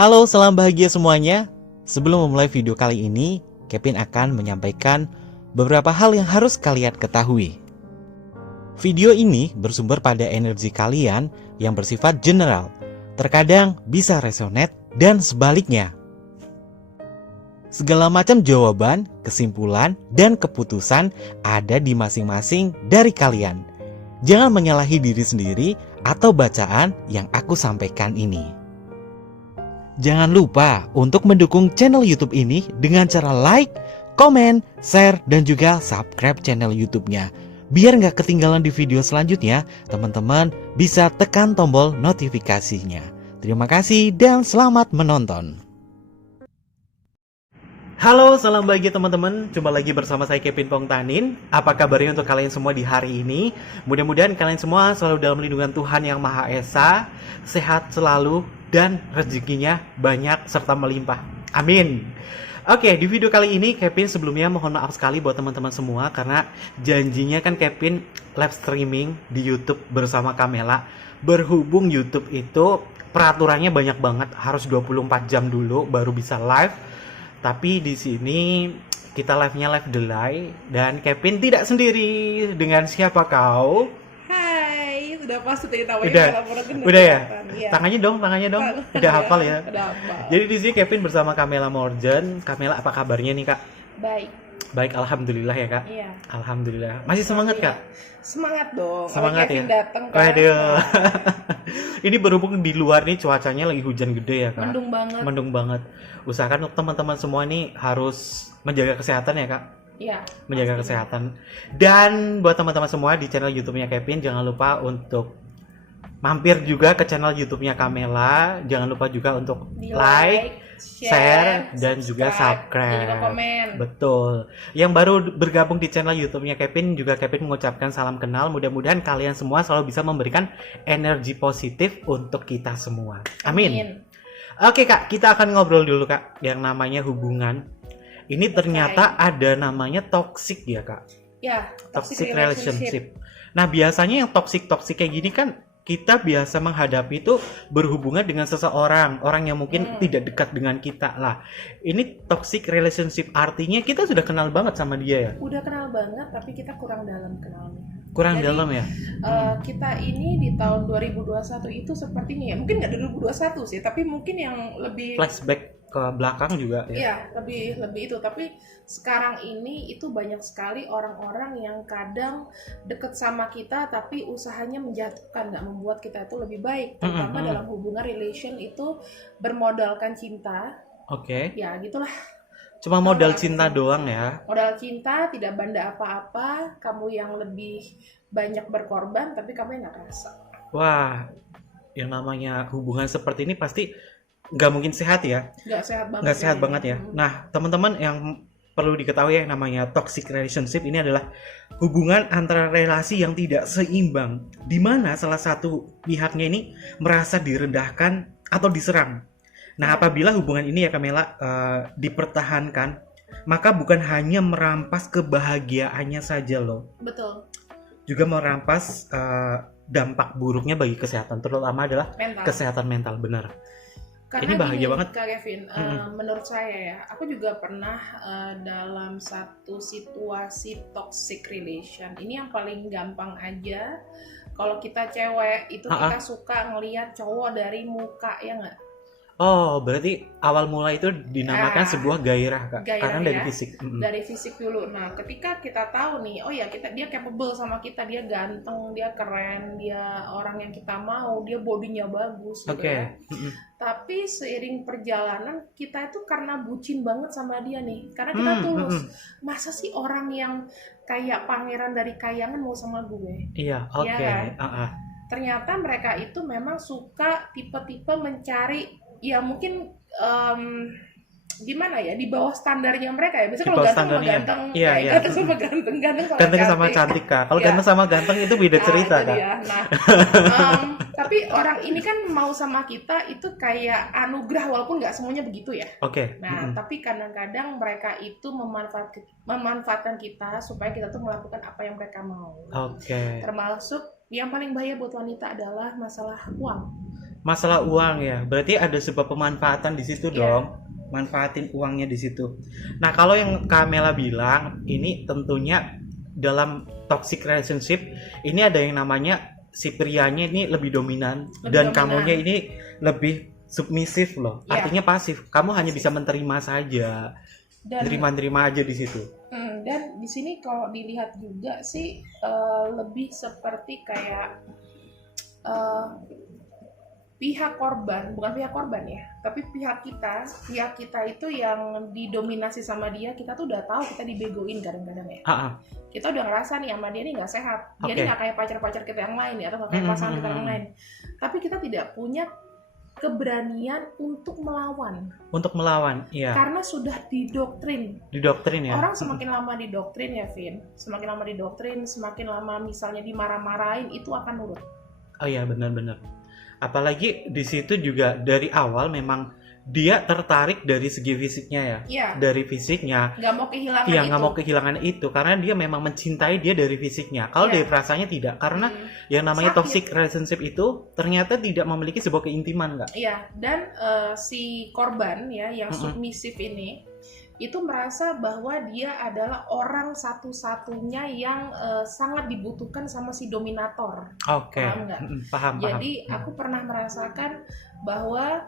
Halo, salam bahagia semuanya. Sebelum memulai video kali ini, Kevin akan menyampaikan beberapa hal yang harus kalian ketahui. Video ini bersumber pada energi kalian yang bersifat general, terkadang bisa resonate dan sebaliknya. Segala macam jawaban, kesimpulan, dan keputusan ada di masing-masing dari kalian. Jangan menyalahi diri sendiri atau bacaan yang aku sampaikan ini. Jangan lupa untuk mendukung channel YouTube ini dengan cara like, komen, share, dan juga subscribe channel YouTube-nya. Biar nggak ketinggalan di video selanjutnya, teman-teman bisa tekan tombol notifikasinya. Terima kasih dan selamat menonton. Halo, salam bahagia teman-teman. Jumpa lagi bersama saya Kevin Pongtanin. Apa kabarnya untuk kalian semua di hari ini? Mudah-mudahan kalian semua selalu dalam lindungan Tuhan Yang Maha Esa, sehat selalu, dan rezekinya banyak serta melimpah. Amin. Oke, di video kali ini Kevin sebelumnya mohon maaf sekali buat teman-teman semua karena janjinya kan Kevin live streaming di YouTube bersama Kamela. Berhubung YouTube itu peraturannya banyak banget, harus 24 jam dulu baru bisa live. Tapi di sini kita live-nya live delay dan Kevin tidak sendiri. Dengan siapa kau? Hai, sudah pasti tadi tawain udah ya? Ya. Tangannya dong. Udah hafal ya? Udah hafal. Jadi di sini Kevin bersama Kamela Morgan. Kamela, apa kabarnya nih, Kak? Baik, alhamdulillah ya, Kak. Iya. Alhamdulillah. Masih semangat, Kak? Semangat dong. Semangat Kevin ya. datang kan. Waduh. Ini berhubung di luar nih cuacanya lagi hujan gede ya, Kak. Mendung banget. Usahakan teman-teman semua nih harus menjaga kesehatan ya, Kak. Iya. Menjaga kesehatan. Dan buat teman-teman semua di channel YouTube-nya Kevin, jangan lupa untuk mampir juga ke channel YouTube-nya Kamela. Jangan lupa juga untuk like, share, dan juga subscribe. Dan juga komen. Betul. Yang baru bergabung di channel YouTube-nya Kevin, juga Kevin mengucapkan salam kenal. Mudah-mudahan kalian semua selalu bisa memberikan energi positif untuk kita semua. Amin. Oke, Kak, kita akan ngobrol dulu, Kak, yang namanya hubungan. Ini ternyata ada namanya toxic ya, Kak? Ya, Toxic relationship. Nah, biasanya yang toxic kayak gini kan kita biasa menghadapi itu berhubungan dengan seseorang, orang yang mungkin tidak dekat dengan kita lah. Ini toxic relationship artinya kita sudah kenal banget sama dia ya? Udah kenal banget, tapi kita kurang dalam kenalnya. Jadi, dalam ya? Kita ini di tahun 2021 itu sepertinya ya, mungkin nggak 2021 sih, tapi mungkin yang lebih flashback ke belakang juga ya? Iya, lebih itu. Tapi sekarang ini itu banyak sekali orang-orang yang kadang deket sama kita tapi usahanya menjatuhkan, nggak membuat kita itu lebih baik. Terutama dalam hubungan relation itu bermodalkan cinta. Oke. Ya, gitulah. Cuma modal cinta doang ya? Modal cinta, tidak banda apa-apa. Kamu yang lebih banyak berkorban, tapi kamu yang nggak kerasa. Wah, yang namanya hubungan seperti ini pasti nggak mungkin sehat ya? Nggak sehat banget ya. Nah, teman-teman yang perlu diketahui yang namanya toxic relationship ini adalah hubungan antara relasi yang tidak seimbang, di mana salah satu pihaknya ini merasa direndahkan atau diserang. Nah, apabila hubungan ini ya Kamela dipertahankan, maka bukan hanya merampas kebahagiaannya saja loh. Betul. Juga merampas dampak buruknya bagi kesehatan, terutama adalah kesehatan mental, benar. Karena ini bahagia gini, banget, Kak Kevin. Menurut saya ya, aku juga pernah dalam satu situasi toxic relation. Ini yang paling gampang aja. Kalau kita cewek itu kita suka ngelihat cowok dari muka, ya nggak? Oh, berarti awal mula itu dinamakan sebuah gairah, Kak. Karena dari ya? fisik. Dari fisik dulu. Nah, ketika kita tahu nih, oh ya dia capable sama kita, dia ganteng, dia keren, dia orang yang kita mau, dia bodinya bagus gitu ya. Tapi seiring perjalanan kita itu karena bucin banget sama dia nih. Karena kita tulus. Masa sih orang yang kayak pangeran dari kayangan mau sama gue? Iya, oke. Ya kan? Ternyata mereka itu memang suka tipe-tipe mencari ya mungkin gimana ya, di bawah standarnya mereka ya. Biasanya kalau ganteng sama ganteng, ganteng sama ganteng sama cantik, Kak. Kalau ganteng sama ganteng itu beda cerita, Kak. Nah, tapi orang ini kan mau sama kita itu kayak anugerah, walaupun nggak semuanya begitu ya. Oke. Nah, tapi kadang-kadang mereka itu memanfaatkan kita supaya kita tuh melakukan apa yang mereka mau. Oke. Termasuk yang paling bahaya buat wanita adalah masalah uang. Masalah uang ya, berarti ada sebuah pemanfaatan di situ Iya. dong, manfaatin uangnya di situ. Nah kalau yang Kamela bilang, ini tentunya dalam toxic relationship ini ada yang namanya si prianya ini lebih dominan Lebih dan dominan. kamunya ini lebih submisif loh. Iya. Artinya pasif. Kamu hanya bisa menerima saja, Dan terima aja di situ. dan di sini kalau dilihat juga sih lebih seperti kayak pihak korban, bukan pihak korban ya, tapi pihak kita itu yang didominasi sama dia. Kita tuh udah tahu kita dibegoin kadang-kadang ya. Kita udah ngerasa nih sama dia nih nggak sehat, dia nih nggak kayak pacar-pacar kita yang lain ya, atau nggak kayak pasangan kita yang lain. Tapi kita tidak punya keberanian untuk melawan, iya. Karena sudah didoktrin ya. Orang semakin lama didoktrin ya, Vin, semakin lama misalnya dimarah-marahin, itu akan nurut. Oh iya, benar-benar. Apalagi di situ juga dari awal memang dia tertarik dari segi fisiknya ya. Iya. Dari fisiknya. Nggak mau kehilangan Iya, itu. nggak mau kehilangan itu karena dia memang mencintai dia dari fisiknya. Kalau dari perasaannya tidak, karena yang namanya toxic relationship itu ternyata tidak memiliki sebuah keintiman, nggak? Iya, dan si korban ya yang submisif ini itu merasa bahwa dia adalah orang satu-satunya yang sangat dibutuhkan sama si dominator. Oke. Paham nggak? Paham. Jadi aku pernah merasakan bahwa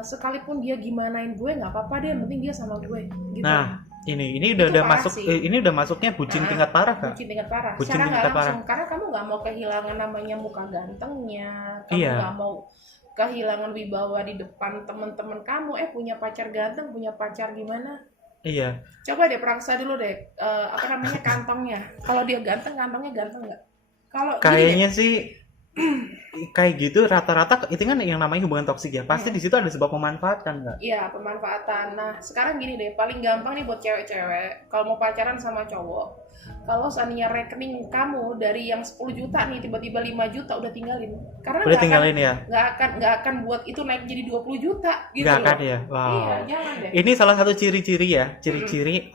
sekalipun dia gimanain gue nggak apa-apa deh, yang penting dia sama gue. Gitu. Nah, ini udah masuk sih. ini udah masuknya bucin tingkat parah, Kak. Bucin tingkat parah. Bucin Secara tingkat nggak parah. langsung, karena kamu nggak mau kehilangan namanya muka gantengnya, kamu Iya. nggak mau kehilangan wibawa di depan teman-teman kamu. Punya pacar ganteng, punya pacar gimana? Iya. Coba deh periksa dulu deh kantongnya. Kalau dia ganteng, kantongnya ganteng nggak? Kalau Kayaknya sih kayak gitu rata-rata itu kan yang namanya hubungan toksik ya. Pasti di situ ada sebuah pemanfaatan, nggak? Iya, pemanfaatan. Nah, sekarang gini deh, paling gampang nih buat cewek-cewek kalau mau pacaran sama cowok. Kalau seandainya rekening kamu dari yang 10 juta nih tiba-tiba 5 juta udah tinggalin. Karena Udah tinggalin ya. nggak akan buat itu naik jadi 20 juta gitu. Nggak akan loh. ya. Wow. Iya, jangan deh. Ini salah satu ciri-ciri ya, ciri-ciri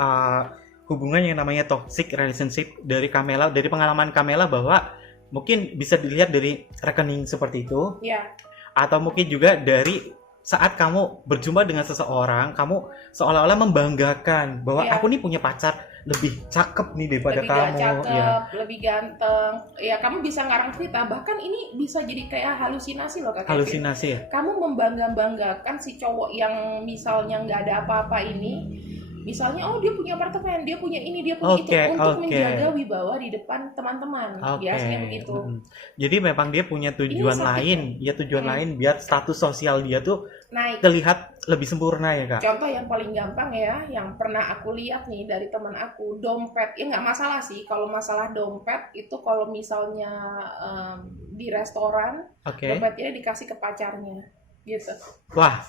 hubungan yang namanya toxic relationship dari Kamela, dari pengalaman Kamela bahwa mungkin bisa dilihat dari rekening seperti itu. Iya. Atau mungkin juga dari saat kamu berjumpa dengan seseorang, kamu seolah-olah membanggakan bahwa aku nih punya pacar lebih cakep nih daripada lebih kamu. cakep, Ya. lebih ganteng. Ya, kamu bisa ngarang cerita. Bahkan ini bisa jadi kayak halusinasi loh, Kak Kevin. Halusinasi ya. Kamu membangga-banggakan si cowok yang misalnya nggak ada apa-apa ini. Misalnya, dia punya apartemen, dia punya ini, dia punya itu, untuk menjaga wibawa di depan teman-teman. Biasanya begitu. Jadi memang dia punya tujuan lain, lain biar status sosial dia tuh naik, terlihat lebih sempurna ya, Kak. Contoh yang paling gampang ya, yang pernah aku lihat nih dari teman aku, dompet. Ya nggak masalah sih, kalau masalah dompet itu kalau misalnya di restoran, dompetnya dikasih ke pacarnya, gitu. Wah.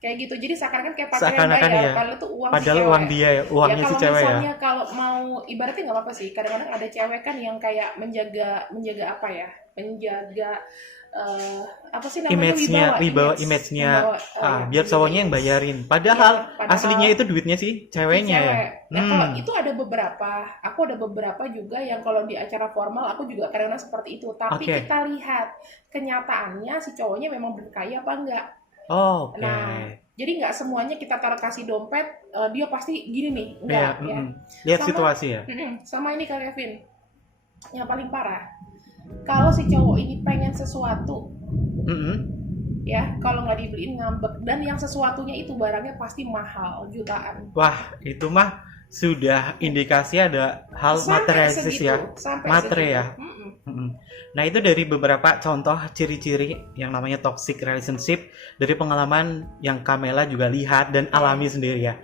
Kayak gitu, jadi seakan-akan kayak pacar yang bayar, padahal itu uang padahal si uang dia ya, uangnya si cewek ya. Kalau misalnya kalau mau, ibaratnya nggak apa-apa sih, kadang-kadang ada cewek kan yang kayak menjaga apa ya, menjaga apa sih namanya, wibawa image-nya, biar cowoknya yang bayarin. Padahal aslinya itu duitnya sih ceweknya ya. Nah, kalau itu aku ada beberapa juga yang kalau di acara formal aku juga kadang-kadang seperti itu. Tapi kita lihat kenyataannya si cowoknya memang berkaya apa enggak. Nah, jadi nggak semuanya kita taruh kasih dompet, dia pasti gini nih, enggak ya. Lihat situasi ya. Sama ini Kak Kevin, yang paling parah, kalau si cowok ini pengen sesuatu, ya kalau nggak dibeliin ngambek, dan yang sesuatunya itu barangnya pasti mahal, jutaan. Wah, itu mah sudah indikasi ada hal materialistis ya, materi ya. Nah, itu dari beberapa contoh ciri-ciri yang namanya toxic relationship dari pengalaman yang Kamela juga lihat dan alami sendiri ya.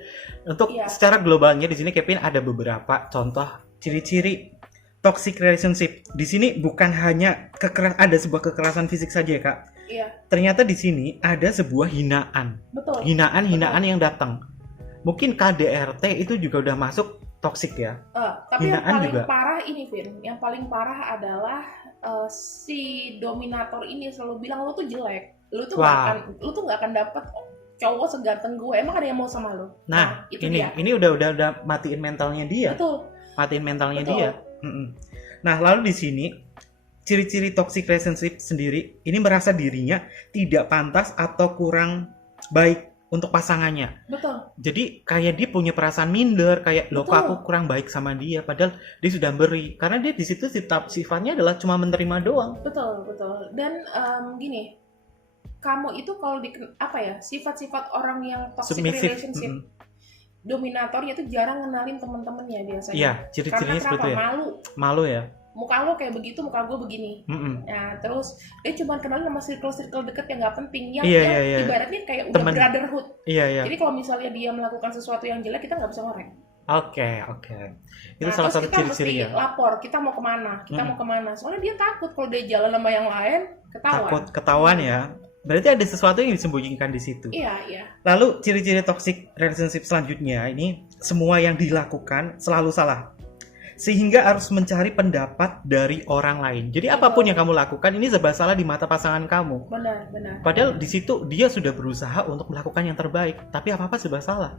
Untuk secara globalnya di sini Kevin ada beberapa contoh ciri-ciri toxic relationship. Di sini bukan hanya ada sebuah kekerasan fisik saja ya, Kak. Iya. Ternyata di sini ada sebuah hinaan. Betul. Hinaan yang datang. Mungkin KDRT itu juga udah masuk toxic ya. Tapi hinaan yang paling juga parah ini, Vin. Yang paling parah adalah si dominator ini selalu bilang lu tuh jelek, lu tuh nggak akan dapet cowok seganteng gue. Emang ada yang mau sama lu? Nah itu ini udah matiin mentalnya dia. Betul. Matiin mentalnya dia. Nah lalu di sini ciri-ciri toxic relationship sendiri ini merasa dirinya tidak pantas atau kurang baik untuk pasangannya. Betul. Jadi kayak dia punya perasaan minder, kayak loh kok aku kurang baik sama dia, padahal dia sudah beri. Karena dia di situ sifatnya adalah cuma menerima doang. Betul. Dan gini, kamu itu kalau sifat-sifat orang yang toxic Submissive. relationship, dominatornya itu jarang ngenalin temen-temennya biasanya. Iya, ciri-cirinya Karena seperti kenapa? itu ya. Malu ya. Muka lo kayak begitu, muka gue begini. Nah, terus dia cuma kenalin sama circle deket yang nggak penting, yang ibaratnya kayak udah brotherhood. Iya. Jadi kalau misalnya dia melakukan sesuatu yang jelek, kita nggak bisa ngorek. Oke. Itu Nah, salah satu kita ciri-cirinya. mesti lapor, kita mau kemana. Soalnya dia takut kalau dia jalan sama yang lain, ketahuan. Takut ketahuan ya. Berarti ada sesuatu yang disembunyikan di situ. Iya. Lalu ciri-ciri toxic relationship selanjutnya ini semua yang dilakukan selalu salah. Sehingga harus mencari pendapat dari orang lain. Jadi apapun yang kamu lakukan ini serba salah di mata pasangan kamu. Benar. Padahal di situ dia sudah berusaha untuk melakukan yang terbaik, tapi apa-apa serba salah.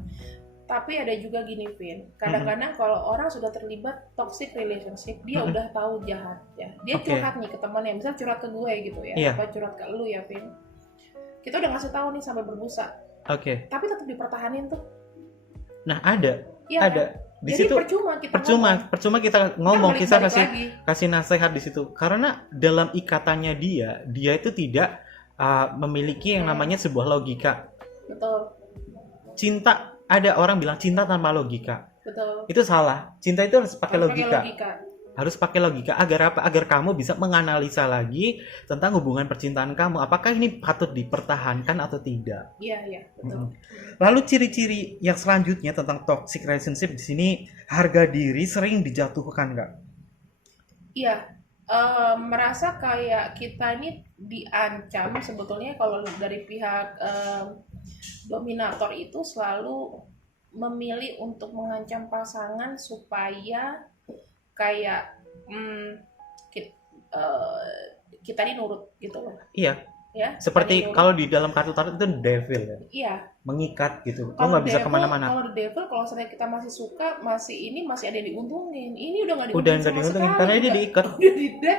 Tapi ada juga gini, Vin. Kadang-kadang kalau orang sudah terlibat toxic relationship, dia udah tahu jahat ya. Dia curhat nih ke temannya, misal curhat ke gue gitu ya, apa curhat ke lu ya, Vin. Kita udah ngasih tahu nih sampai berbusa. Tapi tetap dipertahanin tuh. Nah, ada. Ya, ada. Kan? Di jadi situ percuma kita ngomong, kita kasih nasihat di situ. Karena dalam ikatannya dia itu tidak memiliki yang namanya sebuah logika. Betul. Cinta, ada orang bilang cinta tanpa logika. Betul. Itu salah. Cinta itu harus pakai logika. Harus pakai logika agar apa? Agar kamu bisa menganalisa lagi tentang hubungan percintaan kamu. Apakah ini patut dipertahankan atau tidak? Iya, betul. Lalu ciri-ciri yang selanjutnya tentang toxic relationship di sini, harga diri sering dijatuhkan, Kak? Iya. Merasa kayak kita ini diancam sebetulnya kalau dari pihak dominator itu selalu memilih untuk mengancam pasangan supaya kayak kita ini nurut gitu loh. Iya. Ya. Seperti kalau di dalam kartu tarot itu devil ya. Iya. Mengikat gitu. Lo nggak bisa kemana-mana. Kalau devil, kalau misalnya kita masih suka, masih ada yang diuntungin. Ini udah nggak diuntungin. Udah nggak diuntungin karena dia diikat.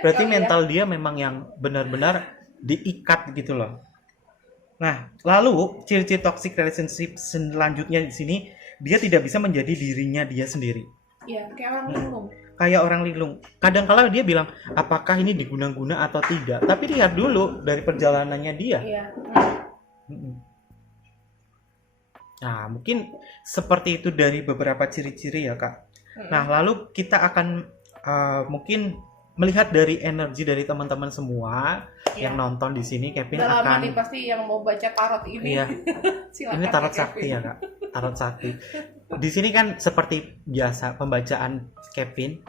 Berarti mental dia memang yang benar-benar diikat gitu loh. Nah, lalu ciri-ciri toxic relationship selanjutnya di sini, dia tidak bisa menjadi dirinya dia sendiri. Iya, kayak orang linglung. Kayak orang linglung. Kadang-kala dia bilang, apakah ini diguna-guna atau tidak? Tapi lihat dulu dari perjalanannya dia. Iya. Nah, mungkin seperti itu dari beberapa ciri-ciri ya, Kak. Nah, lalu kita akan mungkin melihat dari energi dari teman-teman semua yang nonton di sini. Kevin akan pasti yang mau baca tarot ini. Iya. Ini tarot sakti ya, Kak. Tarot sakti. Di sini kan seperti biasa pembacaan Kevin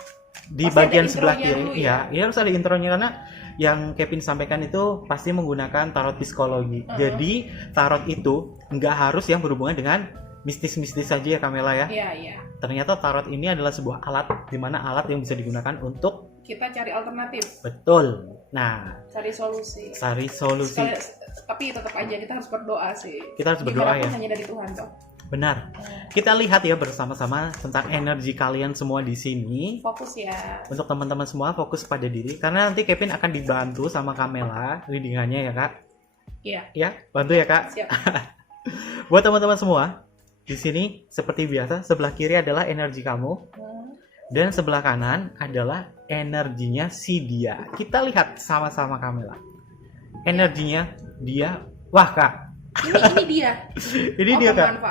di pasti bagian sebelah kiri. Iya, harus ada intronya karena yang Kevin sampaikan itu pasti menggunakan tarot psikologi. Jadi tarot itu nggak harus yang berhubungan dengan mistis-mistis saja ya, Kamela ya. Iya. Ternyata tarot ini adalah sebuah alat, di mana alat yang bisa digunakan untuk kita cari alternatif. Betul. Nah, cari solusi. Tapi tetap aja kita harus berdoa sih. Kita harus berdoa ya. Hanya dari Tuhan toh. Benar. Kita lihat ya bersama-sama tentang energi kalian semua di sini. Fokus ya. Untuk teman-teman semua fokus pada diri karena nanti Kevin akan dibantu sama Kamela readingannya ya, Kak. Iya. Ya, bantu ya, Kak. Siap. Buat teman-teman semua, di sini seperti biasa sebelah kiri adalah energi kamu. Dan sebelah kanan adalah energinya si dia. Kita lihat sama-sama Kamela. Energinya dia, wah Kak. Ini dia. Ini dia Kak.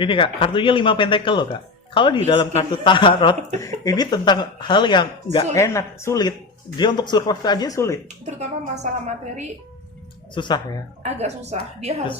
Ini Kak, kartunya 5 pentakel loh Kak. Kalau di dalam kartu tarot, ini tentang hal yang nggak enak, sulit. Dia untuk survive aja sulit. Terutama masalah materi. Susah ya. Agak susah. Dia harus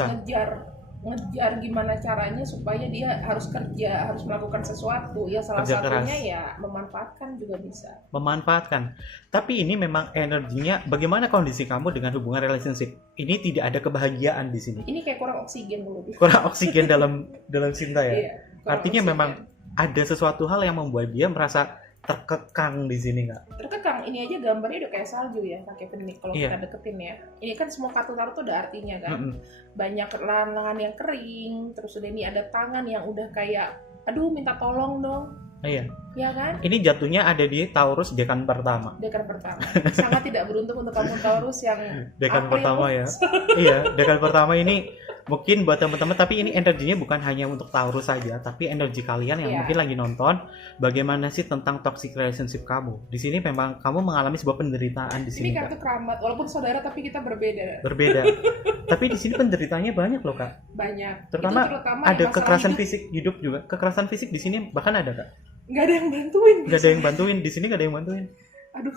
ngejar gimana caranya supaya dia harus kerja, harus melakukan sesuatu. Ya salah kerja satunya keras. Ya memanfaatkan juga bisa. Memanfaatkan. Tapi ini memang energinya bagaimana kondisi kamu dengan hubungan relationship? Ini tidak ada kebahagiaan di sini. Ini kayak kurang oksigen dulu. Kurang oksigen dalam cinta ya. Iya, artinya oksigen. Memang ada sesuatu hal yang membuat dia merasa terkekang di sini nggak? Terkekang. Ini aja gambarnya udah kayak salju ya, Kak Kevin nih. Kalau kita deketin ya, ini kan semua kartu tarot tuh ada artinya kan. Banyak lengan yang kering, terus udah ini ada tangan yang udah kayak, aduh minta tolong dong. Iya. Ya kan? Ini jatuhnya ada di Taurus dekan pertama. Dekan pertama. Sangat tidak beruntung untuk kamu Taurus yang Dekan April. pertama ya. Iya, dekan pertama ini mungkin buat teman-teman, tapi ini energinya bukan hanya untuk Taurus saja, tapi energi kalian yang Iya. mungkin lagi nonton bagaimana sih tentang toxic relationship kamu. Di sini memang kamu mengalami sebuah penderitaan di Ini sini, kartu Kak. keramat, walaupun saudara tapi kita berbeda. Berbeda. Tapi di sini penderitaannya banyak loh, Kak. Banyak. Terutama Itu terutama ada yang masalah kekerasan hidup. fisik hidup juga. Kekerasan fisik di sini bahkan ada, Kak. Nggak ada yang bantuin. Gak ada yang bantuin di sini, gak ada yang bantuin. Aduh,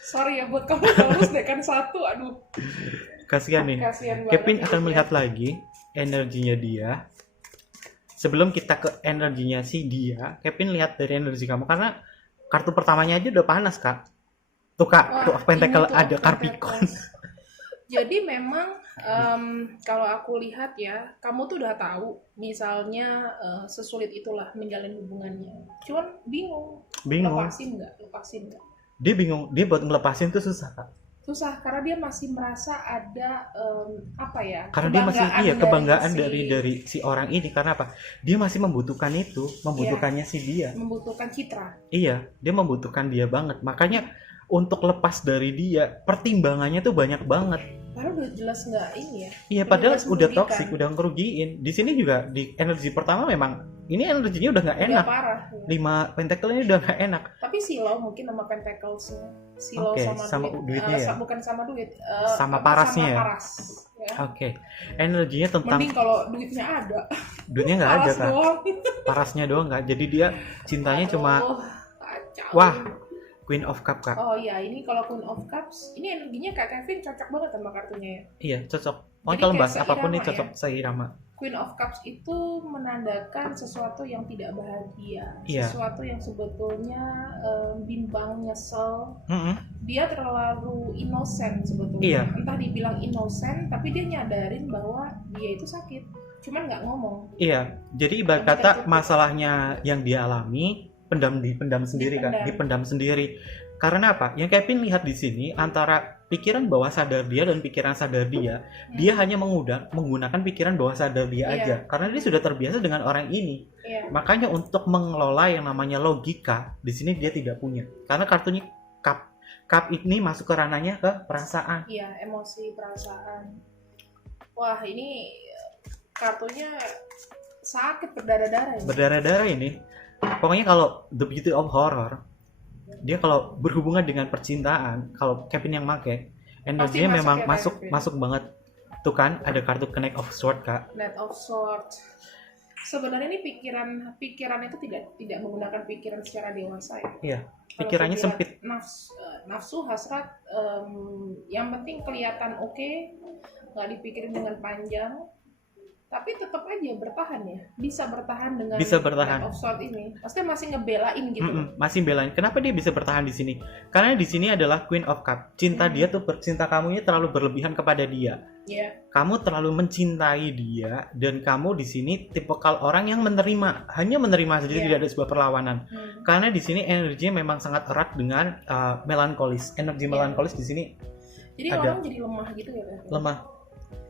sorry ya buat kamu Taurus dekan 1, aduh. Kasihan nih. Kasihan banget. Kevin akan melihat lagi energinya dia. Sebelum kita ke energinya si dia, Kevin lihat dari energi kamu karena kartu pertamanya aja udah panas, Kak. Tuh, Kak, Wah, tuh Pentacle ini tuh ada Pentacle. Capricorn. Jadi memang kalau aku lihat ya, kamu tuh udah tahu misalnya sesulit itulah menjalin hubungannya. Cuman bingung. Bingung. Lepasin nggak? Dia bingung, dia buat ngelepasin tuh susah, Kak. Susah karena dia masih merasa ada apa ya? Karena dia masih kebanggaan si- dari si orang ini, karena apa? Dia masih membutuhkan itu, membutuhkannya si dia. membutuhkan citra. Iya, dia membutuhkan dia banget. Makanya untuk lepas dari dia, pertimbangannya tuh banyak banget. Padahal udah jelas nggak ini ya. Iya, padahal jelas udah merugikan. toksik, udah ngerugiin. Di sini juga di energi pertama memang ini energinya udah nggak Udah enak. parah. Ya. 5 pentacle ini udah nggak enak. Tapi silau mungkin sama pentacles-nya. Silau Oke, sama sama duit. duitnya ya? Bukan sama duit. Sama parasnya sama ya? paras. Ya. Oke, energinya tentang Mending kalau duitnya ada. dunia nggak ada, Paras Kak. doang. Parasnya doang nggak. Jadi dia cintanya cuma Aduh, kacau. wah, Queen of Cup, Kak. Oh iya, ini kalau Queen of Cups, ini energinya Kak Kevin cocok banget sama kartunya ya. Iya, cocok. Jadi Pokoknya kalau kayak bahas apapun ini seirama cocok seirama. Queen of Cups itu menandakan sesuatu yang tidak bahagia, Iya. sesuatu yang sebetulnya bimbang, nyesel. Mm-mm. Dia terlalu innocent sebetulnya. Iya. Entah dibilang innocent, tapi dia nyadarin bahwa dia itu sakit, cuman nggak ngomong. Iya, jadi ibarat Tapi kata tertutup. masalahnya yang dia alami dipendam sendiri, Kak, Dipendam. dipendam sendiri. Karena apa? Yang Kevin lihat di sini antara pikiran bawah sadar dia dan pikiran sadar dia, dia hanya menggunakan pikiran bawah sadar dia Iya. aja. Karena dia sudah terbiasa dengan orang ini. Iya. Makanya untuk mengelola yang namanya logika di sini dia tidak punya. Karena kartunya cup. Cup ini masuk ke ranahnya ke perasaan. Iya, emosi, perasaan. Wah, ini kartunya sakit berdarah-darah ya. Berdarah-darah ini. Pokoknya kalau The Beauty of Horror, dia kalau berhubungan dengan percintaan, kalau Kevin yang make, energinya masuk memang ya, Kevin. masuk banget. Tuh kan ada kartu Knight of Swords, Kak. Knight of Swords. Sebenarnya ini pikiran itu tidak menggunakan pikiran secara dewasa ya. Iya. Kalau Pikirannya pikiran sempit. Nafsu, hasrat, yang penting kelihatan oke, nggak dipikirin dengan panjang. Tapi tetap aja bertahan ya, bisa bertahan dengan Bisa bertahan. Knight of Swords ini. Maksudnya masih ngebelain gitu. Masih belain. Kenapa dia bisa bertahan di sini? Karena di sini adalah Queen of Cup. Cinta dia tuh, cinta kamu ini terlalu berlebihan kepada dia. Ya, Kamu terlalu mencintai dia dan kamu di sini tipikal orang yang hanya menerima saja, Iya. tidak ada sebuah perlawanan. Karena di sini energinya memang sangat erat dengan melankolis. Energi Iya. melankolis di sini Jadi Ada. orang jadi lemah gitu ya Kak? lemah.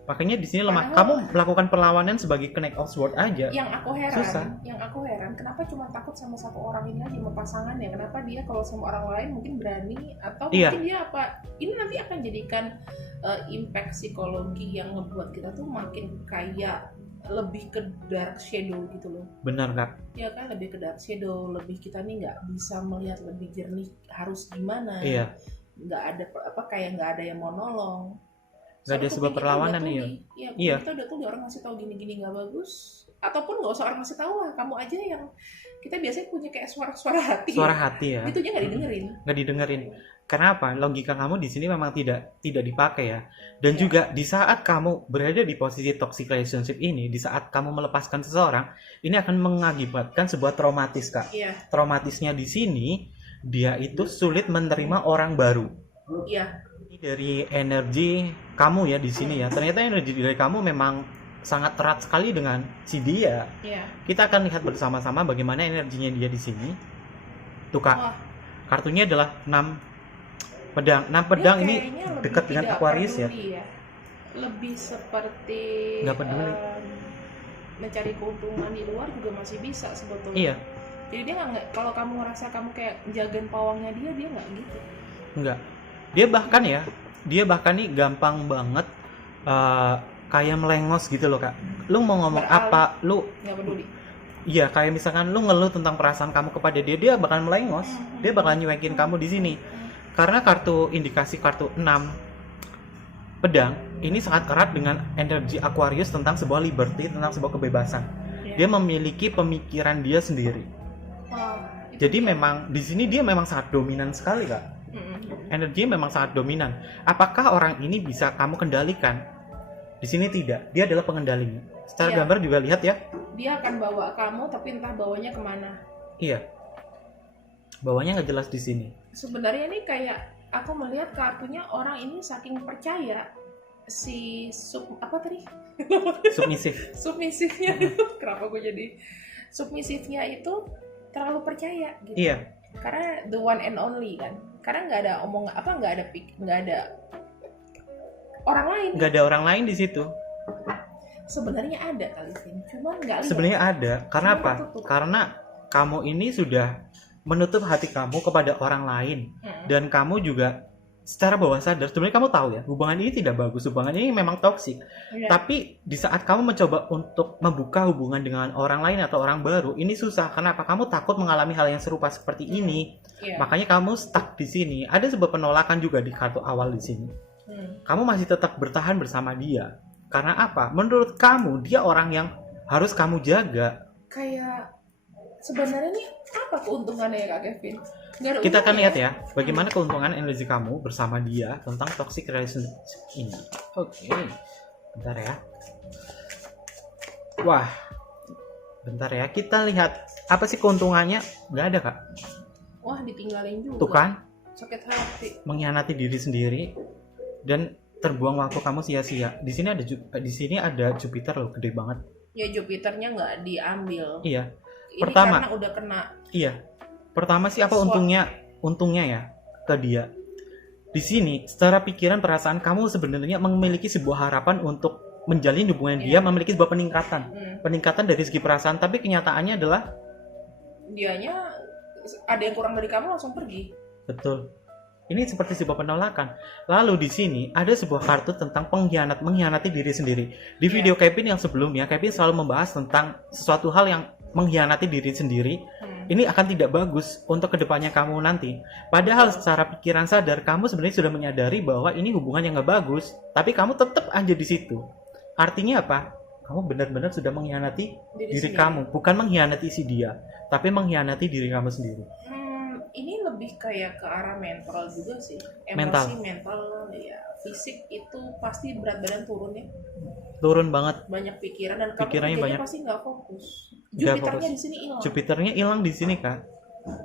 Makanya di sini lemah. Padahal- Kamu melakukan perlawanan sebagai Knight of Swords aja. Yang Susah. aku heran, kenapa cuma takut sama satu orang ini aja, sama pasangannya? Kenapa dia kalau sama orang lain mungkin berani, atau Iya. mungkin dia apa? Ini nanti akan jadikan impact psikologi yang ngebuat kita tuh makin kayak lebih ke dark shadow gitu loh. Benar, Kak. Ya kan, lebih ke dark shadow, lebih kita nih nggak bisa melihat lebih jernih harus gimana. Iya. Nggak ada kayak nggak ada yang mau nolong. Nggak ada Soalnya sebuah kuping kita perlawanan, udah iya. tuli. Iya, Iya. kita udah tuh orang ngasih tahu gini-gini nggak bagus, ataupun nggak usah orang ngasih tahu lah, kamu aja yang kita biasanya punya kayak suara-suara hati. Suara hati ya. Itu aja nggak didengerin. Nggak didengerin. Kenapa? Logika kamu di sini memang tidak dipakai ya. Dan Iya. juga di saat kamu berada di posisi toxic relationship ini, di saat kamu melepaskan seseorang, ini akan mengakibatkan sebuah traumatis, Kak. Iya, Traumatisnya di sini, dia itu sulit menerima orang baru. iya, Ini dari energi kamu ya di sini ya. Ternyata energi dari kamu memang sangat erat sekali dengan si dia. iya. Kita akan lihat bersama-sama bagaimana energinya dia di sini. Tuh, Kak. Wah, Kartunya adalah 6 pedang. 6 pedang dia ini kayaknya lebih dekat dengan tidak Aquarius ya. peduli ya. Lebih seperti Nggak peduli. mencari keuntungan di luar juga masih bisa sebetulnya. Iya. Jadi dia nggak, kalau kamu ngerasa kamu kayak jagain pawangnya dia nggak gitu. Enggak. Dia bahkan nih gampang banget kayak melengos gitu loh, Kak. Lu mau ngomong apa, lu nggak peduli. Iya, kayak misalkan lu ngeluh tentang perasaan kamu kepada dia, dia bakal melengos. Dia bakal nyuekin kamu di sini. Karena indikasi kartu 6 pedang ini sangat erat dengan energi Aquarius tentang sebuah liberty, tentang sebuah kebebasan. Dia memiliki pemikiran dia sendiri. Jadi memang di sini dia memang sangat dominan sekali, Kak. Energinya memang sangat dominan. Apakah orang ini bisa kamu kendalikan? Di sini tidak. Dia adalah pengendalinya. Secara gambar juga lihat ya. Dia akan bawa kamu, tapi entah bawanya kemana. Iya. Bawanya nggak jelas di sini. Sebenarnya ini kayak aku melihat kartunya orang ini saking percaya si apa tadi? Submisifnya itu. Kenapa gue jadi submisifnya itu terlalu percaya gitu. Iya. Karena the one and only kan. Karena nggak ada nggak ada orang lain. Nggak ada orang lain di situ. Sebenarnya ada kali ini, cuman nggak lihat. Sebenarnya ada. Karena apa? Karena kamu ini sudah menutup hati kamu kepada orang lain, dan kamu juga secara bawah sadar sebenarnya kamu tahu ya, hubungan ini tidak bagus, hubungan ini memang toksik. Tapi di saat kamu mencoba untuk membuka hubungan dengan orang lain atau orang baru, ini susah. Kenapa? Kamu takut mengalami hal yang serupa seperti ini. Makanya kamu stuck di sini. Ada sebuah penolakan juga di kartu awal di sini. Kamu masih tetap bertahan bersama dia. Karena apa? Menurut kamu dia orang yang harus kamu jaga. Kayak sebenarnya ini apa keuntungannya ya Kak Kevin? Kita akan lihat ya, bagaimana keuntungan energi kamu bersama dia tentang toxic relationship ini. Oke. Bentar ya. Wah. Bentar ya, kita lihat apa sih keuntungannya? Nggak ada, Kak. Wah, ditinggalin juga. Tuh kan? Sakit hati. Mengkhianati diri sendiri dan terbuang waktu kamu sia-sia. Di sini ada Jupiter loh, gede banget. Ya Jupiternya nggak diambil. Iya. Ini Pertama, karena udah kena. Iya. Pertama sih apa untungnya ya ke dia. Di sini secara pikiran perasaan kamu sebenarnya memiliki sebuah harapan untuk menjalin hubungan dia, memiliki sebuah peningkatan dari segi perasaan, tapi kenyataannya adalah dianya ada yang kurang dari kamu langsung pergi. Betul. Ini seperti sebuah penolakan. Lalu di sini ada sebuah kartu tentang mengkhianati diri sendiri. Di video Kevin yang sebelumnya, Kevin selalu membahas tentang sesuatu hal yang mengkhianati diri sendiri. Ini akan tidak bagus untuk kedepannya kamu nanti. Padahal secara pikiran sadar, kamu sebenarnya sudah menyadari bahwa ini hubungan yang gak bagus. Tapi kamu tetap aja di situ. Artinya apa? Kamu benar-benar sudah mengkhianati diri kamu. Bukan mengkhianati si dia, tapi mengkhianati diri kamu sendiri. Ini lebih kayak ke arah mental juga sih. Emosi, mental ya. Fisik itu pasti berat badan turun ya. Turun banget. Banyak pikiran dan kamu banyak. pasti nggak fokus. Jupiternya di sini hilang. Jupiternya hilang di sini, Kak.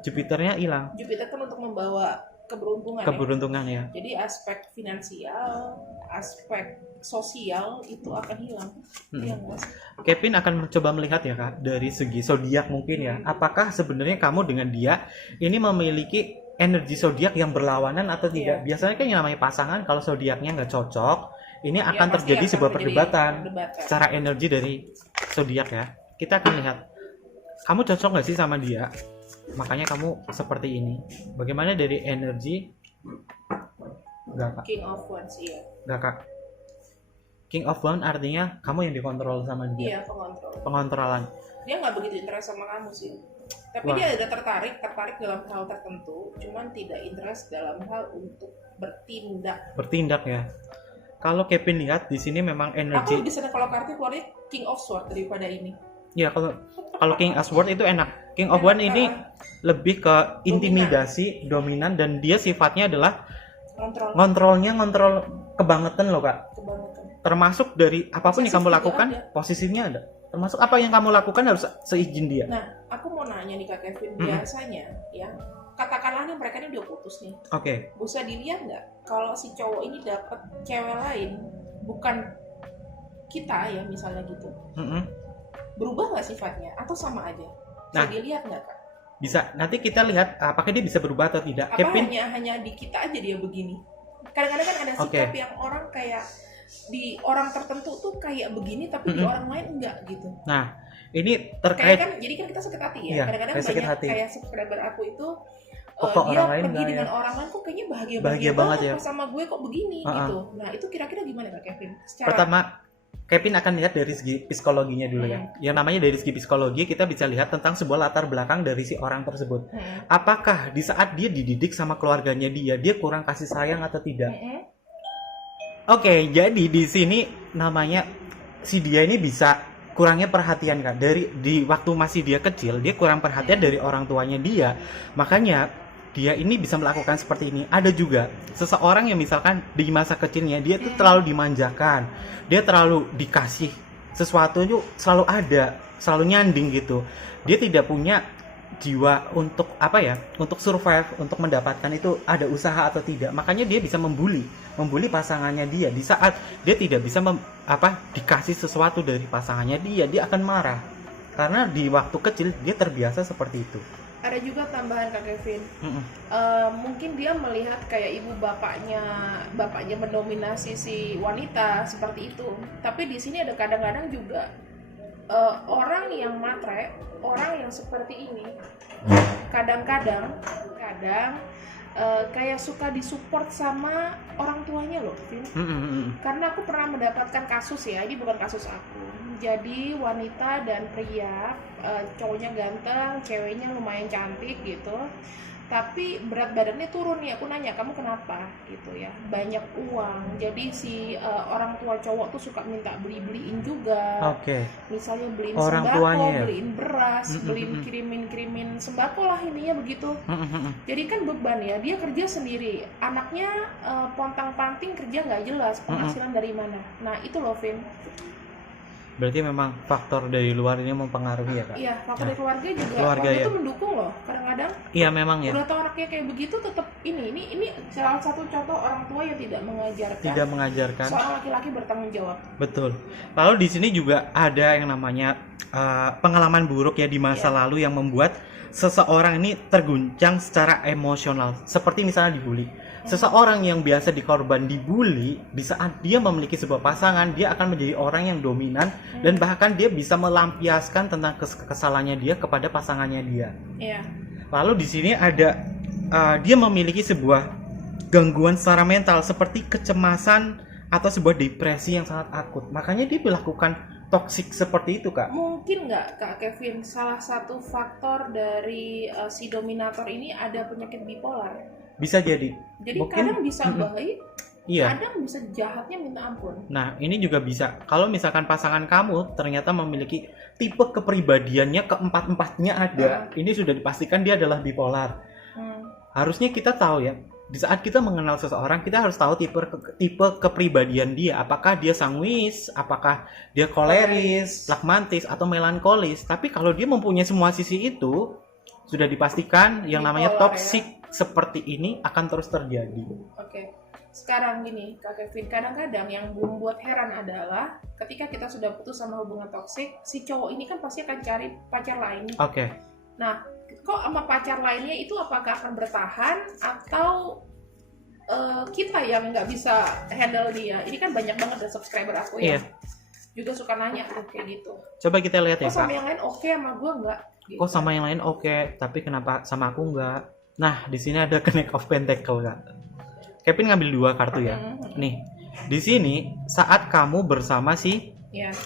Jupiternya hilang. Jupiter kan untuk membawa keberuntungan ya. Jadi aspek finansial, aspek sosial itu akan hilang. Kevin akan mencoba melihat ya Kak, dari segi zodiak mungkin ya. Apakah sebenarnya kamu dengan dia ini memiliki energi zodiak yang berlawanan atau tidak? Biasanya kan yang namanya pasangan, kalau zodiaknya nggak cocok, ini akan terjadi sebuah perdebatan secara energi dari zodiak ya. Kita akan lihat, kamu cocok nggak sih sama dia? Makanya kamu seperti ini. Bagaimana dari energi? Enggak, Kak. King of Wands, iya. Enggak, Kak. King of Wands artinya kamu yang dikontrol sama dia. Iya, Pengontrolan. Dia nggak begitu interest sama kamu sih. Tapi dia ada tertarik dalam hal tertentu, cuman tidak interest dalam hal untuk bertindak. Bertindak ya. Kalau Kevin lihat di sini memang energi. Aku lebih senang kalau kartu keluarnya King of Swords daripada ini. Ya, kalau King of Swords itu enak. King of Wands ini lebih ke intimidasi, dominan, dan dia sifatnya adalah ngontrol kebangetan loh, Kak. Termasuk dari apapun yang kamu lakukan, posisinya ada. Termasuk apa yang kamu lakukan harus seizin dia. Nah, aku mau nanya nih Kak Kevin, biasanya ya, katakanlah nih mereka ini udah putus nih. Oke. Bisa dilihat nggak kalau si cowok ini dapet cewek lain, bukan kita ya misalnya gitu, berubah nggak sifatnya atau sama aja? Bisa dilihat nggak Kak? Bisa. Nanti kita lihat apakah dia bisa berubah atau tidak. Apa Kevin hanya di kita aja dia begini? Kadang-kadang kan ada sikap yang orang kayak di orang tertentu tuh kayak begini, tapi di orang lain enggak gitu. Nah, Ini Kayak terkait kan, jadi kan kita sakit hati ya. Iya, Kadang-kadang kayak sakit banyak hati. kayak subscriber aku itu Kok dia orang lain pergi nggak dengan ya? orang lain kok kayaknya bahagia Bahagia banget ya. pas sama gue kok begini Uh-uh. gitu. Nah itu kira-kira gimana Kak Kevin? Secara Pertama, Kevin akan lihat dari segi psikologinya dulu ya. Yang namanya dari segi psikologi, kita bisa lihat tentang sebuah latar belakang dari si orang tersebut. Apakah di saat dia dididik sama keluarganya dia kurang kasih sayang atau tidak? Oke, jadi di sini namanya si dia ini bisa kurangnya perhatian Kak. Di waktu masih dia kecil, dia kurang perhatian dari orang tuanya dia. Makanya dia ini bisa melakukan seperti ini. Ada juga seseorang yang misalkan di masa kecilnya dia itu terlalu dimanjakan. Dia terlalu dikasih sesuatu itu selalu ada, selalu nyanding gitu. Dia tidak punya jiwa untuk apa ya? Untuk survive, untuk mendapatkan itu ada usaha atau tidak. Makanya dia bisa membuli pasangannya dia. Di saat dia tidak bisa dikasih sesuatu dari pasangannya dia akan marah. Karena di waktu kecil dia terbiasa seperti itu. ada juga tambahan Kak Kevin. Mungkin dia melihat kayak ibu bapaknya mendominasi si wanita seperti itu. Tapi di sini ada kadang-kadang juga orang yang matre, orang yang seperti ini, kadang kayak suka disupport sama orang tuanya loh, Vin. Karena aku pernah mendapatkan kasus ya, ini bukan kasus aku. Jadi wanita dan pria, cowoknya ganteng, ceweknya lumayan cantik gitu. Tapi berat badannya turun nih, aku nanya kamu kenapa gitu ya, banyak uang. Jadi si orang tua cowok tuh suka minta beliin juga. Misalnya beliin Orang sembako, tuanya ya? beliin beras, beliin kirimin sembako lah intinya begitu. Jadi kan beban ya, dia kerja sendiri, anaknya pontang-panting kerja nggak jelas, penghasilan dari mana. Nah itu loh Vin. Berarti memang faktor dari luar ini mempengaruhi ya Kak? Iya, faktor dari keluarga juga. Keluarga Keluarga ya? itu mendukung loh, kadang-kadang. Iya memang ya. Udah tau anaknya kayak begitu tetap ini salah satu contoh orang tua yang tidak mengajarkan seorang laki-laki bertanggung jawab. Betul. Lalu di sini juga ada yang namanya pengalaman buruk ya di masa lalu yang membuat seseorang ini terguncang secara emosional. Seperti misalnya dibully. Seseorang yang biasa dikorban dibully, di saat dia memiliki sebuah pasangan, dia akan menjadi orang yang dominan dan bahkan dia bisa melampiaskan tentang kesalahannya dia kepada pasangannya dia. Iya. Lalu di sini ada dia memiliki sebuah gangguan secara mental seperti kecemasan atau sebuah depresi yang sangat akut. Makanya dia melakukan toksik seperti itu Kak. Mungkin nggak Kak Kevin salah satu faktor dari si dominator ini ada penyakit bipolar? Bisa jadi. Jadi Mungkin, kadang bisa baik, iya. kadang bisa jahatnya minta ampun. Nah, ini juga bisa. Kalau misalkan pasangan kamu ternyata memiliki tipe kepribadiannya keempat-empatnya ada, ini sudah dipastikan dia adalah bipolar. Harusnya kita tahu ya, di saat kita mengenal seseorang, kita harus tahu tipe kepribadian dia. Apakah dia sanguis, apakah dia koleris, phlegmatis, atau melankolis. Tapi kalau dia mempunyai semua sisi itu, sudah dipastikan yang namanya toksik seperti ini akan terus terjadi. Oke. Sekarang gini, Kak Kevin, kadang-kadang yang membuat heran adalah ketika kita sudah putus sama hubungan toksik, si cowok ini kan pasti akan cari pacar lain. Nah, kok sama pacar lainnya itu apakah akan bertahan atau kita yang nggak bisa handle dia? Ini kan banyak banget dari subscriber aku ya. Juga suka nanya kayak gitu. Coba kita lihat ya Kak. Kok sama yang lain oke, sama gue enggak? Gitu. Kok sama yang lain oke, tapi kenapa sama aku enggak? Nah, di sini ada Knight of Pentacle Kak. Kevin ngambil 2 kartu ya. Nih, di sini saat kamu bersama si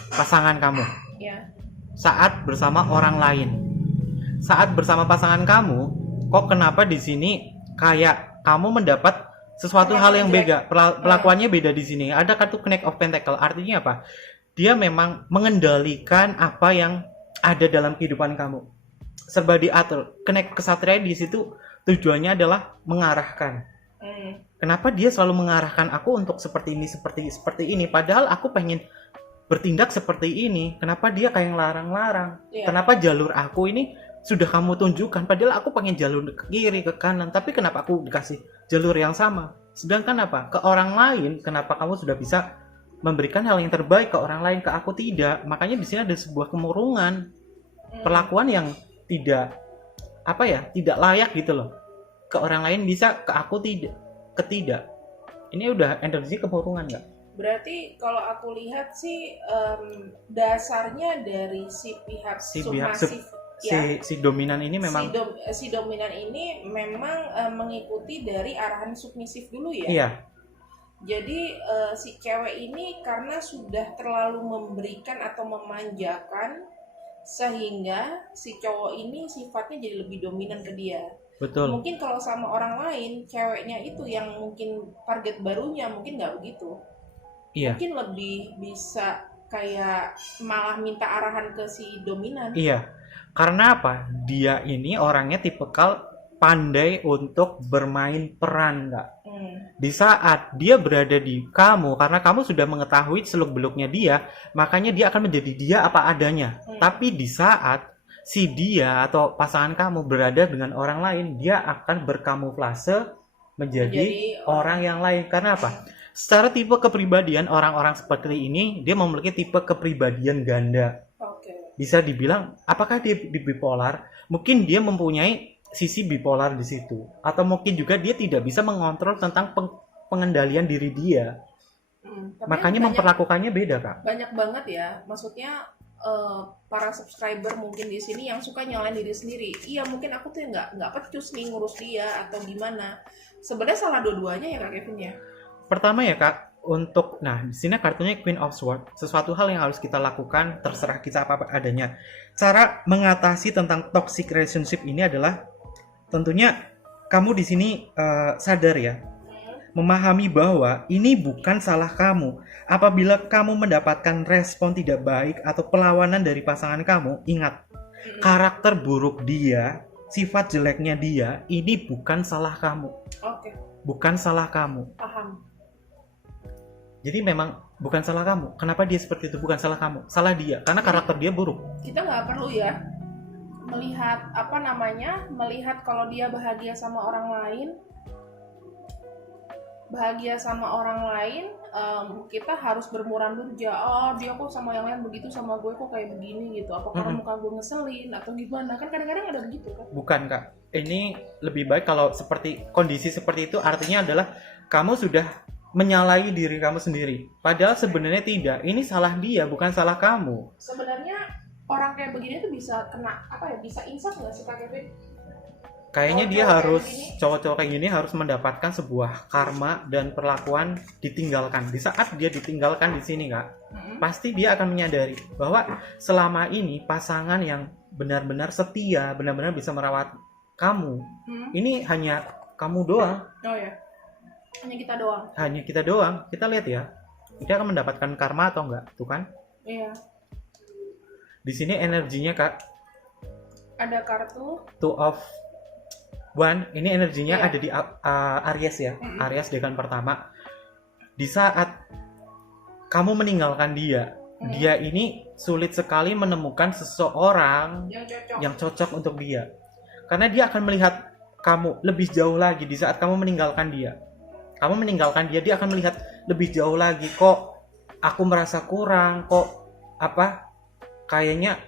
pasangan kamu. Saat bersama orang lain. Saat bersama pasangan kamu, kok kenapa di sini kayak kamu mendapat sesuatu hal yang beda, pelakuannya beda di sini. Ada kartu Knight of Pentacle, artinya apa? Dia memang mengendalikan apa yang ada dalam kehidupan kamu. Serba diatur. Knight Kesatria di situ tujuannya adalah mengarahkan. Kenapa dia selalu mengarahkan aku untuk seperti ini, padahal aku pengen bertindak seperti ini. Kenapa dia kayak larang-larang? Kenapa jalur aku ini sudah kamu tunjukkan, padahal aku pengen jalur ke kiri, ke kanan, tapi kenapa aku dikasih jalur yang sama? Sedangkan apa? Ke orang lain, kenapa kamu sudah bisa memberikan hal yang terbaik ke orang lain, ke aku tidak? Makanya di sini ada sebuah kemurungan, perlakuan yang tidak layak gitu loh. Ke orang lain bisa, ke aku tidak. Ini udah energi kemurungan nggak? Berarti kalau aku lihat sih dasarnya dari si pihak submasif ya. Si dominan ini memang Si dominan ini memang mengikuti dari arahan submisif dulu ya. Iya. Jadi si cewek ini karena sudah terlalu memberikan atau memanjakan, sehingga si cowok ini sifatnya jadi lebih dominan ke dia. Betul. Mungkin kalau sama orang lain, ceweknya itu yang mungkin target barunya mungkin nggak begitu. Iya. Mungkin lebih bisa kayak malah minta arahan ke si dominan. Iya. Karena apa? Dia ini orangnya tipikal pandai untuk bermain peran, Kak. Di saat dia berada di kamu, karena kamu sudah mengetahui seluk-beluknya dia, makanya dia akan menjadi dia apa adanya. Tapi di saat si dia atau pasangan kamu berada dengan orang lain, dia akan berkamuflase menjadi orang yang lain. Karena apa? Secara tipe kepribadian orang-orang seperti ini, dia memiliki tipe kepribadian ganda. Bisa dibilang, apakah dia bipolar? Mungkin dia mempunyai sisi bipolar di situ, atau mungkin juga dia tidak bisa mengontrol tentang pengendalian diri dia. Makanya memperlakukannya beda, Kak. Banyak banget ya, maksudnya para subscriber mungkin di sini yang suka nyalain diri sendiri. Iya, mungkin aku tuh nggak pecus nih ngurus dia atau gimana. Sebenarnya salah dua-duanya ya Kak Kevin ya. Pertama ya Kak, di sini kartunya Queen of Swords. Sesuatu hal yang harus kita lakukan, terserah kita apa adanya. Cara mengatasi tentang toxic relationship ini adalah tentunya kamu di sini sadar ya, memahami bahwa ini bukan salah kamu. Apabila kamu mendapatkan respon tidak baik atau perlawanan dari pasangan kamu, ingat, karakter buruk dia, sifat jeleknya dia, ini bukan salah kamu. Bukan salah kamu. Paham. Jadi memang bukan salah kamu. Kenapa dia seperti itu? Bukan salah kamu, salah dia. Karena karakter dia buruk. Kita nggak perlu ya melihat kalau dia bahagia sama orang lain, kita harus bermuram durja. Oh, dia kok sama yang lain begitu, sama gue kok kayak begini gitu. Apa karena muka gue ngeselin atau gimana? Kan kadang-kadang ada begitu kan? Bukan Kak. Ini lebih baik kalau seperti kondisi seperti itu, artinya adalah kamu sudah menyalahi diri kamu sendiri. Padahal sebenarnya tidak. Ini salah dia, bukan salah kamu. Sebenarnya orang kayak begini tuh bisa kena bisa insaf nggak sih Kak Kevin? Kayaknya dia harus, cowok-cowok kayak gini harus mendapatkan sebuah karma dan perlakuan ditinggalkan. Di saat dia ditinggalkan di sini Kak, pasti dia akan menyadari bahwa selama ini pasangan yang benar-benar setia, benar-benar bisa merawat kamu, ini hanya kamu doang. Oh ya, hanya kita doang. Hanya kita doang. Kita lihat ya, dia akan mendapatkan karma atau enggak, tuh kan? Iya. Di sini energinya Kak, ada kartu Two of One. Ini energinya ada di Aries ya, Aries dekan pertama. Di saat kamu meninggalkan dia, dia ini sulit sekali menemukan seseorang yang cocok untuk dia, karena dia akan melihat kamu lebih jauh lagi. Di saat kamu meninggalkan dia, dia akan melihat lebih jauh lagi. Kok aku merasa kurang, kok kayaknya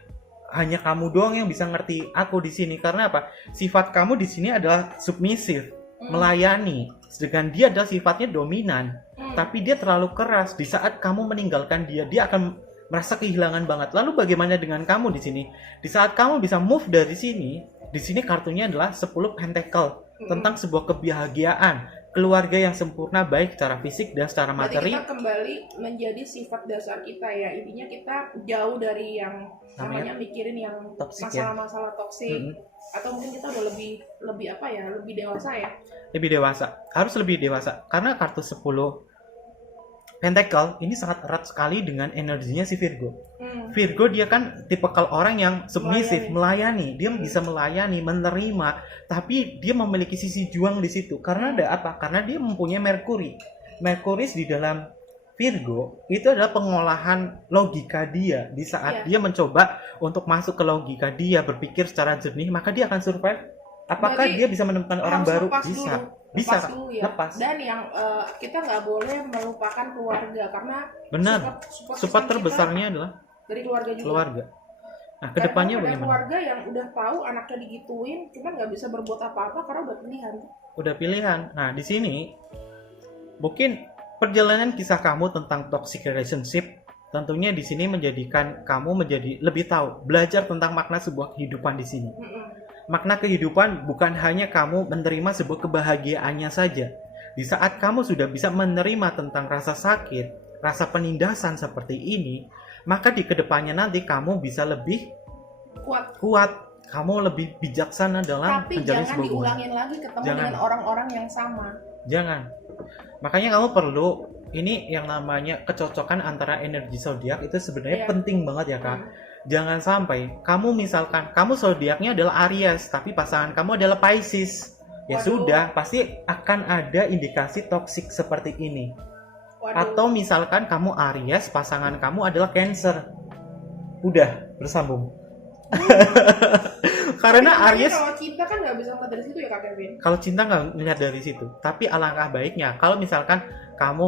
hanya kamu doang yang bisa ngerti aku di sini. Karena apa? Sifat kamu di sini adalah submisif, melayani. Sedangkan dia adalah sifatnya dominan. Tapi dia terlalu keras. Di saat kamu meninggalkan dia, dia akan merasa kehilangan banget. Lalu bagaimana dengan kamu di sini? Di saat kamu bisa move dari sini, di sini kartunya adalah 10 pentacle, tentang sebuah kebahagiaan, keluarga yang sempurna baik secara fisik dan secara materi. Berarti kita kembali menjadi sifat dasar kita ya. Intinya kita jauh dari yang namanya mikirin yang masalah-masalah toksik. Atau mungkin kita udah lebih dewasa ya. Lebih dewasa. Harus lebih dewasa. Karena kartu 10 Pentacle ini sangat erat sekali dengan energinya si Virgo. Virgo dia kan tipikal orang yang submisif, melayani. Dia bisa melayani, menerima, tapi dia memiliki sisi juang di situ. Karena ada apa? Karena dia mempunyai Mercury. Mercury di dalam Virgo itu adalah pengolahan logika dia. Di saat dia mencoba untuk masuk ke logika dia, berpikir secara jernih, maka dia akan survive. Apakah dia bisa menemukan orang baru? Bisa dulu ya. Lepas. Dan yang kita nggak boleh melupakan keluarga, karena support terbesarnya adalah dari keluarga juga. Keluarga. Nah, kedepannya bagaimana? Keluarga yang udah tahu anaknya digituin, cuman nggak bisa berbuat apa-apa karena udah pilihan. Nah, di sini mungkin perjalanan kisah kamu tentang toxic relationship tentunya di sini menjadikan kamu menjadi lebih tahu, belajar tentang makna sebuah kehidupan di sini. Makna kehidupan bukan hanya kamu menerima sebuah kebahagiaannya saja. Di saat kamu sudah bisa menerima tentang rasa sakit, rasa penindasan seperti ini, maka di kedepannya nanti kamu bisa lebih kuat, kamu lebih bijaksana dalam tapi menjalani jangan sebuah hubungan. diulangin lagi ketemu dengan orang-orang yang sama. Jangan. Makanya kamu perlu, ini yang namanya kecocokan antara energi zodiak itu sebenarnya penting banget ya Kak. Jangan sampai kamu misalkan kamu zodiaknya adalah Aries tapi pasangan kamu adalah Pisces. Ya sudah, pasti akan ada indikasi toksik seperti ini. Atau misalkan kamu Aries, pasangan kamu adalah Cancer. Udah, bersambung. Karena Aries, kalau cinta kan nggak bisa ngeliat dari situ ya Kak Kevin. kalau cinta nggak ngeliat dari situ. Tapi alangkah baiknya kalau misalkan kamu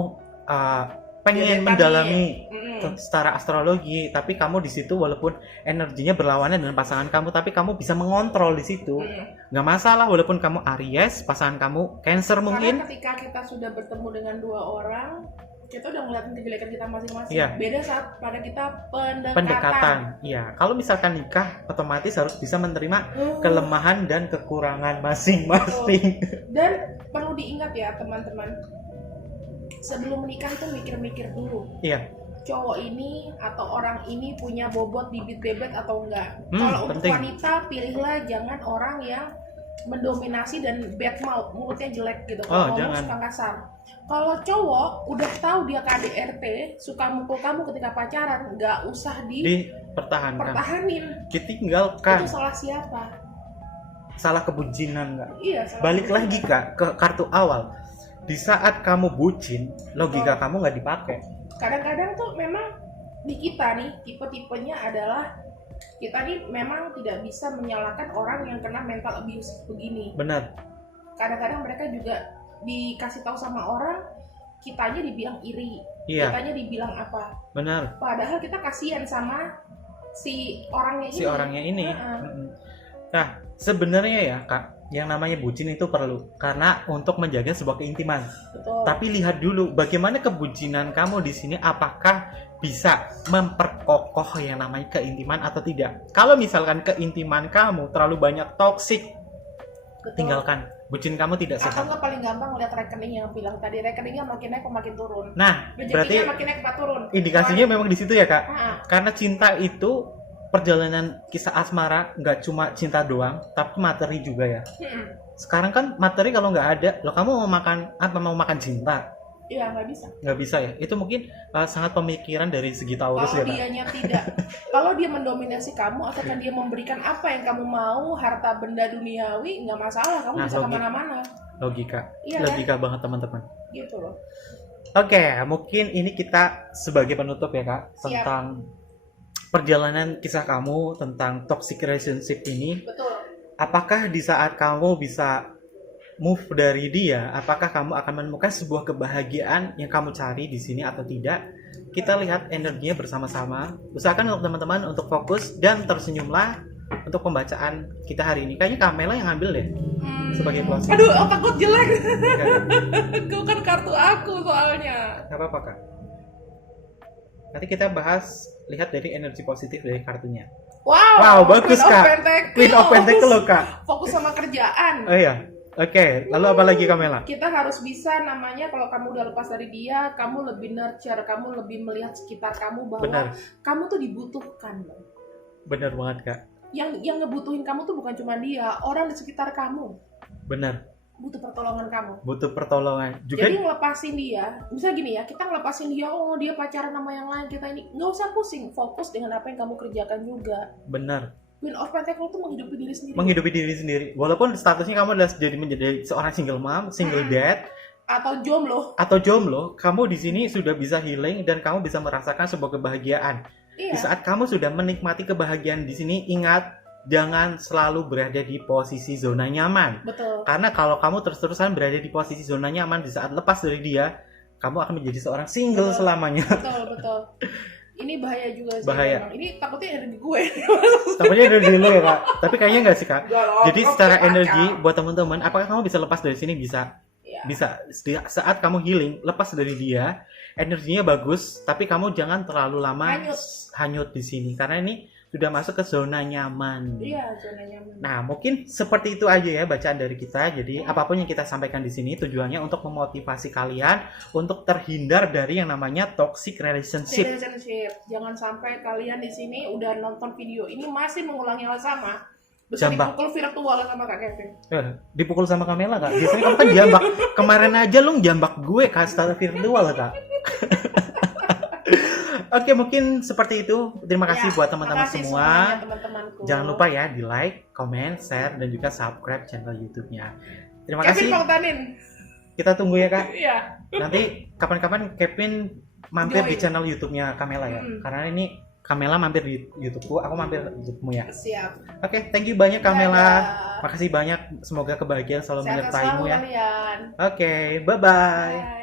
pengen mendalami secara astrologi, tapi kamu di situ walaupun energinya berlawanan dengan pasangan kamu, tapi kamu bisa mengontrol di situ, nggak masalah. Walaupun kamu Aries, pasangan kamu Cancer mungkin. Karena ketika kita sudah bertemu dengan dua orang, kita udah ngeliatin kejelekan kita masing-masing. Iya. Beda saat pada kita Pendekatan. Iya. Kalau misalkan nikah, otomatis harus bisa menerima kelemahan dan kekurangan masing-masing. Dan perlu diingat ya teman-teman, sebelum menikah itu mikir-mikir dulu. Iya. Cowok ini atau orang ini punya bobot bibit bebek atau enggak. Kalau untuk wanita, pilihlah jangan orang yang mendominasi dan bad mouth, mulutnya jelek gitu. Kalau ngomong suka kasar. Kalau cowok udah tahu dia KDRT, suka mukul kamu ketika pacaran, nggak usah dipertahanin. Ditinggalkan. Itu salah siapa? Salah kebucinan nggak? Iya. Salah balik lagi Kak ke kartu awal. Di saat kamu bucin, logika kamu nggak dipakai. Kadang-kadang tuh memang di kita nih tipe-tipenya adalah kita nih memang tidak bisa menyalahkan orang yang kena mental abuse begini. Benar. Kadang-kadang mereka juga dikasih tahu sama orang, kitanya dibilang iri, kitanya dibilang apa. Benar. Padahal kita kasihan sama si orangnya ini. Nah, sebenarnya ya Kak, yang namanya bucin itu perlu karena untuk menjaga sebuah keintiman. Betul. Tapi lihat dulu bagaimana kebucinan kamu di sini, apakah bisa memperkokoh yang namanya keintiman atau tidak. Kalau misalkan keintiman kamu terlalu banyak toksik, tinggalkan. Bucin kamu tidak sehat. Atau nggak paling gampang lihat rekening yang bilang tadi, rekeningnya makin naik makin turun. Nah, berarti makin naik turun. Indikasinya memang di situ ya Kak. Karena cinta itu perjalanan kisah asmara nggak cuma cinta doang, tapi materi juga ya. Sekarang kan materi kalau nggak ada, lo kamu mau makan apa? Mau makan cinta? Iya, nggak bisa. Nggak bisa ya. Itu mungkin sangat pemikiran dari segi Taurus ya. Kalau dianya tidak, kalau dia mendominasi kamu, asalkan dia memberikan apa yang kamu mau, harta benda duniawi, nggak masalah. Kamu bisa kemana-mana. Logika, iya, logika kan? Banget teman-teman. Gitu loh. Oke, mungkin ini kita sebagai penutup ya Kak. Siap. Tentang perjalanan kisah kamu tentang toxic relationship ini. Betul. Apakah di saat kamu bisa move dari dia, apakah kamu akan menemukan sebuah kebahagiaan yang kamu cari di sini atau tidak? Kita lihat energinya bersama-sama. Usahakan untuk teman-teman untuk fokus dan tersenyumlah untuk pembacaan kita hari ini. Kayaknya Kamela yang ngambil deh sebagai closing. Aduh, otakku jelek. Bukan kartu aku soalnya. Gak apa-apa Kak. Nanti kita bahas, lihat dari energi positif dari kartunya. Wow, bagus Kak. Queen of Pentacle loh Kak. Fokus sama kerjaan. Oh iya. Oke, lalu apa lagi Kamela? Kita harus bisa namanya kalau kamu udah lepas dari dia, kamu lebih nurture, kamu lebih melihat sekitar kamu bahwa kamu tuh dibutuhkan. Benar banget Kak. Yang ngebutuhin kamu tuh bukan cuma dia, orang di sekitar kamu. Benar. Butuh pertolongan kamu. Butuh pertolongan. Juga. Jadi ngelepasin dia, misalnya gini ya, kita ngelepasin dia, oh dia pacaran sama yang lain, kita ini nggak usah pusing, fokus dengan apa yang kamu kerjakan juga. Benar. Queen of Pentacle tuh menghidupi diri sendiri. Menghidupi diri sendiri. Walaupun statusnya kamu adalah menjadi seorang single mom, single dad, atau jomblo, kamu di sini sudah bisa healing dan kamu bisa merasakan sebuah kebahagiaan. Iya. Di saat kamu sudah menikmati kebahagiaan di sini, ingat jangan selalu berada di posisi zona nyaman. Betul. Karena kalau kamu terus-terusan berada di posisi zona nyaman, di saat lepas dari dia, kamu akan menjadi seorang single selamanya. Betul. Ini bahaya juga sih. Bahaya. Memang. Ini takutnya energi gue. Takutnya energi lo ya Kak. Tapi kayaknya nggak sih Kak. Jadi secara energi buat teman-teman, apakah kamu bisa lepas dari sini? Bisa. Ya, Ya. Bisa saat kamu healing, lepas dari dia, energinya bagus, tapi kamu jangan terlalu lama hanyut di sini karena ini sudah masuk ke zona nyaman. Iya, zona nyaman. Nah, mungkin seperti itu aja ya bacaan dari kita. Jadi apapun yang kita sampaikan di sini tujuannya untuk memotivasi kalian untuk terhindar dari yang namanya toxic relationship. Jangan sampai kalian di sini udah nonton video ini masih mengulangi hal sama. Bisa Jambak. dipukul virtual sama Kak Kevin. Dipukul sama Kamela, Kak. Biasanya kamu kan jambak. Kemarin aja lu jambak gue Kak secara virtual, Kak. Oke, mungkin seperti itu. Terima kasih buat teman-teman semua. Jangan lupa ya di like, comment, share, dan juga subscribe channel YouTube-nya. Terima kasih. Kevin Pongtanin. Kita tunggu ya, Kak. Iya. Nanti kapan-kapan Kevin mampir di channel YouTube-nya Kamela ya. Karena ini Kamela mampir di YouTube-ku, aku mampir di YouTube-mu ya. Siap. Oke, thank you banyak Kamela. Makasih banyak. Semoga kebahagiaan selalu menyertaimu ya. Kalian. Oke, bye-bye. Bye.